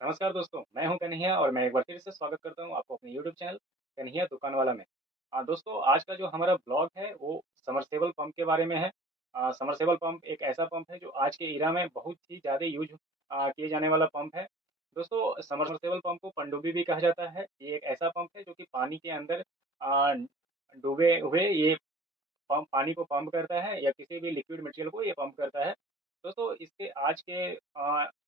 नमस्कार दोस्तों, मैं हूं कन्हैया और मैं एक बार फिर से स्वागत करता हूं आपको अपने यूट्यूब चैनल कन्हैया दुकान वाला में। दोस्तों, आज का जो हमारा ब्लॉग है वो समरसेबल पंप के बारे में है। समरसेबल पंप एक ऐसा पंप है जो आज के इरा में बहुत ही ज़्यादा यूज किए जाने वाला पंप है। दोस्तों, समरसेबल पंप को पनडुब्बी भी कहा जाता है। ये एक ऐसा पंप है जो कि पानी के अंदर आ, डूबे हुए ये पंप पानी को पंप करता है या किसी भी लिक्विड मटेरियल को ये पंप करता है। दोस्तों, इसके आज के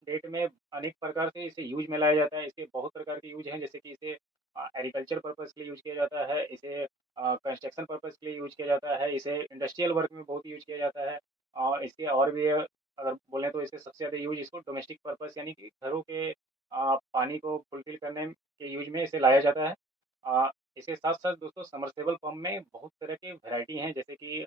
डेट में अनेक प्रकार से इसे यूज में लाया जाता है। इसके बहुत प्रकार के यूज हैं, जैसे कि इसे एग्रीकल्चर पर्पज़ के लिए यूज किया जाता है, इसे कंस्ट्रक्शन पर्पज़ के लिए यूज किया जाता है, इसे इंडस्ट्रियल वर्क में बहुत यूज किया जाता है। और इसके और भी अगर बोलें तो इसके सबसे ज़्यादा यूज इसको डोमेस्टिक पर्पज़ यानी कि घरों के पानी को फुलफिल करने के यूज में इसे लाया जाता है। अ, इसके साथ साथ दोस्तों, समरसेबल पंप में बहुत तरह के वैरायटी हैं, जैसे कि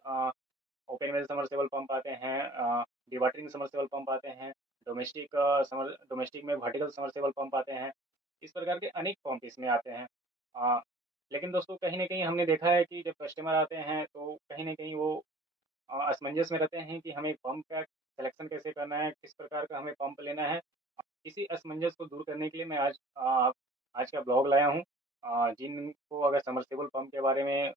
ओपन वेल समरसेबल पंप आते हैं, डिवाटरिंग समरसेबल पंप आते हैं, डोमेस्टिक में वर्टिकल समरसेबल पंप आते हैं। इस प्रकार के अनेक पंप इसमें आते हैं। अ, लेकिन दोस्तों, कहीं न कहीं हमने देखा है कि जब कस्टमर आते हैं तो कहीं न कहीं वो असमंजस में रहते हैं कि हमें पंप का सिलेक्शन कैसे करना है, किस प्रकार का हमें पंप लेना है। इसी असमंजस को दूर करने के लिए मैं आज का ब्लॉग लाया हूँ। जिनको अगर समरसेबल पंप के बारे में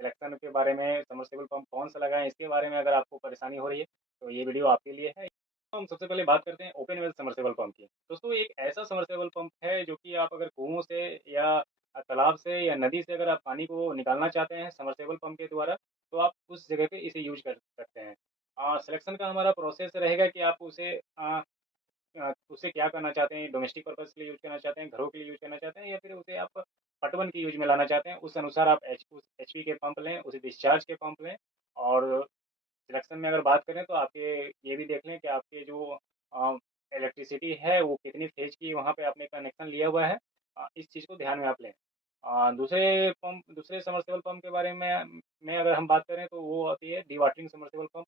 सिलेक्शन के बारे में, समरसेबल पंप कौन सा लगाएं, इसके बारे में अगर आपको परेशानी हो रही है तो ये वीडियो आपके लिए है। तो हम सबसे पहले बात करते हैं ओपन वेल समरसेबल पंप की। दोस्तों, एक ऐसा समरसेबल पंप है जो कि आप अगर कुओं से या तालाब से या नदी से अगर आप पानी को निकालना चाहते हैं समरसेबल पंप के द्वारा, तो आप उस जगह पे इसे यूज कर सकते हैं। सिलेक्शन का हमारा प्रोसेस रहेगा कि आप उसे क्या करना चाहते हैं, डोमेस्टिक पर्पज़ के लिए यूज़ करना चाहते हैं, घरों के लिए यूज़ करना चाहते हैं, या फिर उसे आप पटवन के यूज़ में लाना चाहते हैं। उस अनुसार आप एचपी के पंप लें, उसे डिस्चार्ज के पंप लें। और सिलेक्शन में अगर बात करें तो आपके ये भी देख लें कि आपके जो इलेक्ट्रिसिटी है वो कितनी फेज की वहाँ पे आपने कनेक्शन लिया हुआ है। इस चीज़ को ध्यान में आप लें। दूसरे समरसेबल पंप के बारे में अगर हम बात करें तो वो होती है डिवाटरिंग समरसेबल पंप।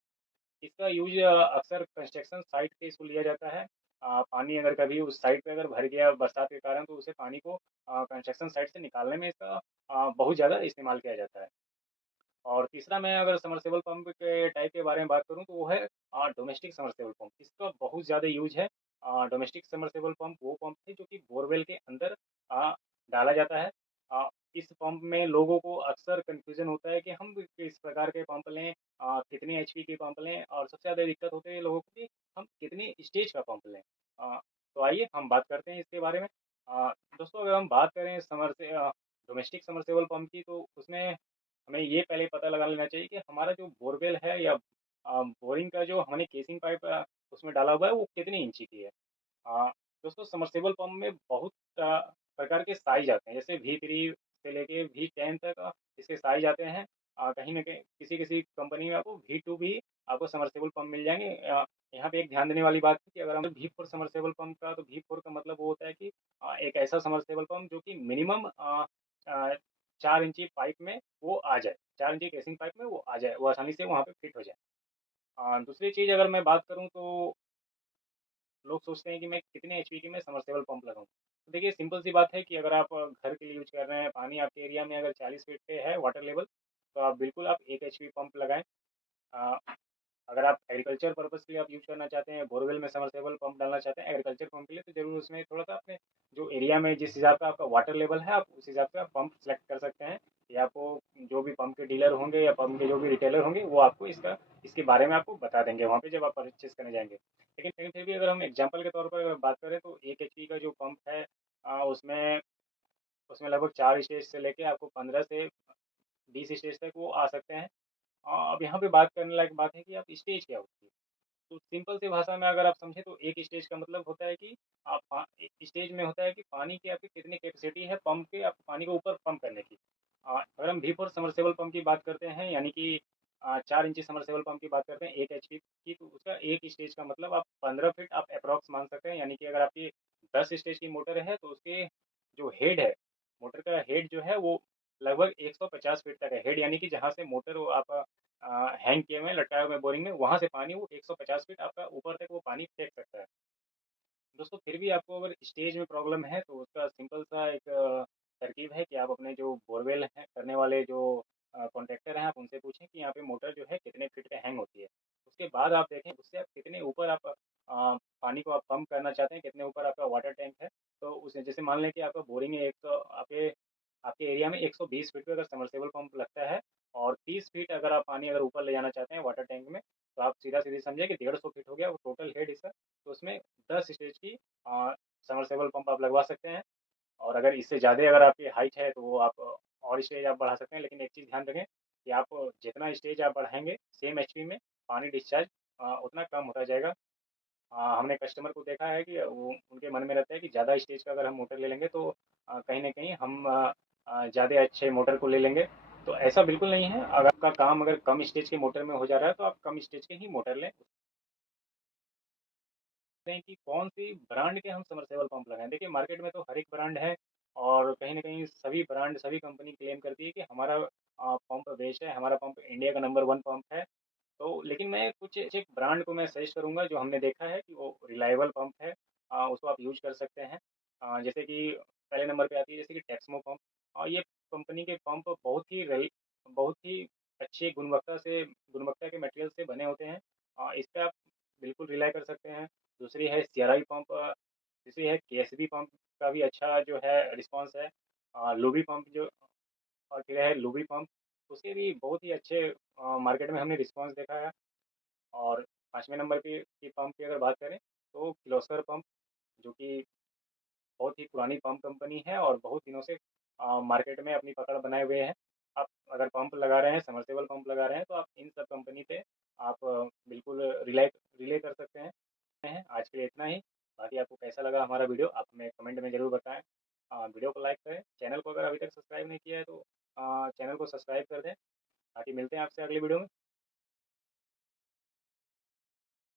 इसका यूज़ अक्सर कंस्ट्रक्शन साइट पे इसको लिया जाता है। पानी अगर कभी उस साइट पे अगर भर गया बरसात के कारण, तो उसे पानी को कंस्ट्रक्शन साइट से निकालने में इसका बहुत ज़्यादा इस्तेमाल किया जाता है। और तीसरा, मैं अगर समरसेबल पंप के टाइप के बारे में बात करूँ तो वो है डोमेस्टिक समरसेबल पंप। इसका बहुत ज़्यादा यूज है। डोमेस्टिक समरसेबल पंप वो पंप है जो कि बोरवेल के अंदर अ, डाला जाता है। इस पंप में लोगों को अक्सर कन्फ्यूजन होता है कि हम किस प्रकार के पंप लें, कितने एचपी के पंप लें, और सबसे ज़्यादा दिक्कत होती है लोगों को कि हम कितने स्टेज का पंप लें। तो आइए हम बात करते हैं इसके बारे में। दोस्तों, अगर हम बात करें डोमेस्टिक समरसेबल पंप की, तो उसमें हमें ये पहले पता लगा लेना चाहिए कि हमारा जो बोरवेल है या बोरिंग का जो हमने केसिंग पाइप उसमें डाला हुआ है वो कितनी इंची की है। अ, दोस्तों, सबमर्सिबल पंप में बहुत प्रकार के साइज आते हैं, जैसे V3 से लेके V10 तक इसके साइज आते हैं। कहीं न कहीं किसी-किसी कंपनी में आपको V2 भी आपको सबमर्सिबल पंप मिल जाएँगे। यहाँ पे एक ध्यान देने वाली बात है कि अगर हम V4 सबमर्सिबल पंप का, तो V4 का मतलब वो होता है कि एक ऐसा सबमर्सिबल पंप जो कि मिनिमम 4 इंची पाइप में वो आ जाए, 4 इंची केसिंग पाइप में वो आ जाए, वो आसानी से वहाँ पे फिट हो जाए। दूसरी चीज़ अगर मैं बात करूँ तो लोग सोचते हैं कि मैं कितने एचपी की मैं समरसेबल पंप लगाऊँ। तो देखिए, सिंपल सी बात है कि अगर आप घर के लिए यूज़ कर रहे हैं, पानी आपके एरिया में अगर 40 फीट पे है वाटर लेवल, तो आप बिल्कुल आप 1 एचपी पंप लगाएँ। अ, अगर आप एग्रीकल्चर पर्पज़ के लिए आप यूज़ करना चाहते हैं, बोरवेल में समरसेबल पंप डालना चाहते हैं एग्रीकल्चर पंप के लिए, तो ज़रूर उसमें थोड़ा-सा अपने जो एरिया में जिस हिसाब का आपका वाटर लेवल है, आप उस हिसाब से आप पंप सेलेक्ट कर सकते हैं। या आपको जो भी पंप के डीलर होंगे या पंप के जो भी रिटेलर होंगे, वो आपको इसके बारे में आपको बता देंगे वहाँ पे जब आप परचेज़ करने जाएँगे। लेकिन कहीं फिर भी अगर हम एग्ज़ाम्पल के तौर पर अगर बात करें तो 1 एचपी का जो पंप है, उसमें उसमें लगभग 4 स्टेज से लेके आपको 15 से 20 स्टेज तक वो आ सकते हैं। अब यहाँ पे बात करने लायक बात है कि आप स्टेज क्या होती है? तो सिंपल सी भाषा में अगर आप समझें तो एक स्टेज का मतलब होता है कि स्टेज में होता है कि पानी की आपकी कितनी कैपेसिटी है पंप के, आप पानी को ऊपर पंप करने की। अगर हम V4 समरसेबल पंप की बात करते हैं, यानी कि 4 इंची समरसेबल पंप की बात करते हैं 1 एचपी की, तो उसका एक स्टेज का मतलब आप 15 फीट आप अप्रॉक्स मान सकते हैं। यानी कि अगर आपकी 10 स्टेज की मोटर है तो उसके जो हेड है, मोटर का हेड जो है वो लगभग 150 फीट तक है। हेड यानी कि जहाँ से मोटर वो आप हैंग किए हुए हैं, लटकाए हुए हैं बोरिंग में, वहाँ से पानी वो 150 फीट आपका ऊपर तक वो पानी फेंक सकता है। दोस्तों, फिर भी आपको अगर स्टेज में प्रॉब्लम है तो उसका सिंपल सा एक तरकीब है कि आप अपने जो बोरवेल है करने वाले जो कॉन्ट्रैक्टर हैं, आप उनसे पूछें कि यहाँ पे मोटर जो है कितने फीट पे हैंग होती है। उसके बाद आप देखें उससे आप कितने ऊपर आप पानी को आप पंप करना चाहते हैं, कितने ऊपर आपका वाटर टैंक है, तो उसे जैसे मान लें कि आपका बोरिंग है, एक तो आपके आपके एरिया में 120 फीट पे अगर समरसेबल पंप लगता है और 30 फीट अगर आप पानी अगर ऊपर ले जाना चाहते हैं वाटर टैंक में, तो आप सीधा सीधी समझिए कि 150 फीट हो गया वो टोटल हेड इसका। तो उसमें 10 स्टेज की समरसेबल पंप आप लगवा सकते हैं। और अगर इससे ज़्यादा अगर आपकी हाइट है तो वो आप और स्टेज आप बढ़ा सकते हैं, लेकिन एक चीज़ ध्यान रखें कि आप जितना स्टेज आप बढ़ाएंगे सेम एचपी में पानी डिस्चार्ज उतना कम होता जाएगा। हमने कस्टमर को देखा है कि वो उनके मन में रहता है कि ज़्यादा स्टेज का अगर हम मोटर ले लेंगे तो कहीं न कहीं हम ज़्यादा अच्छे मोटर को ले लेंगे। तो ऐसा बिल्कुल नहीं है, अगर आपका काम अगर कम स्टेज के मोटर में हो जा रहा है तो आप कम स्टेज के ही मोटर लें। हैं कि कौन सी ब्रांड के हम समरसेबल पंप लगाएं। देखिए मार्केट में तो हर एक ब्रांड है और कहीं ना कहीं सभी ब्रांड सभी कंपनी क्लेम करती है कि हमारा पंप बेस्ट है, हमारा पंप इंडिया का नंबर वन पंप है। तो लेकिन मैं कुछ एक ब्रांड को मैं सजेस्ट करूंगा जो हमने देखा है कि वो रिलायबल पंप है, उसको आप यूज कर सकते हैं। जैसे कि पहले नंबर पे आती है जैसे कि टेक्समो पंप। और ये कंपनी के पंप बहुत ही अच्छी गुणवत्ता के मटेरियल से बने होते हैं। इस पे आप बिल्कुल रिलाई कर सकते हैं। दूसरी है सीआरआई पंप, तीसरी है केएसबी पंप का भी अच्छा जो है रिस्पांस है। लुबी पंप जो और फिर है लुबी पंप, उसके भी बहुत ही अच्छे मार्केट में हमने रिस्पांस देखा है। और पाँचवें नंबर पे की पंप की अगर बात करें तो किर्लोस्कर पंप, जो कि बहुत ही पुरानी पंप कंपनी है और बहुत दिनों से मार्केट में अपनी पकड़ बनाए हुए हैं। आप अगर पंप लगा रहे हैं, समरसेबल पंप लगा रहे हैं, तो आप इन सब कंपनी पे आप बिल्कुल रिले रिले कर सकते हैं। आज के लिए इतना ही। बाकी आपको कैसा लगा हमारा वीडियो आप हमें कमेंट में ज़रूर बताएं। वीडियो को लाइक करें, चैनल को अगर अभी तक सब्सक्राइब नहीं किया है तो चैनल को सब्सक्राइब कर दें। बाकी मिलते हैं आपसे अगली वीडियो में।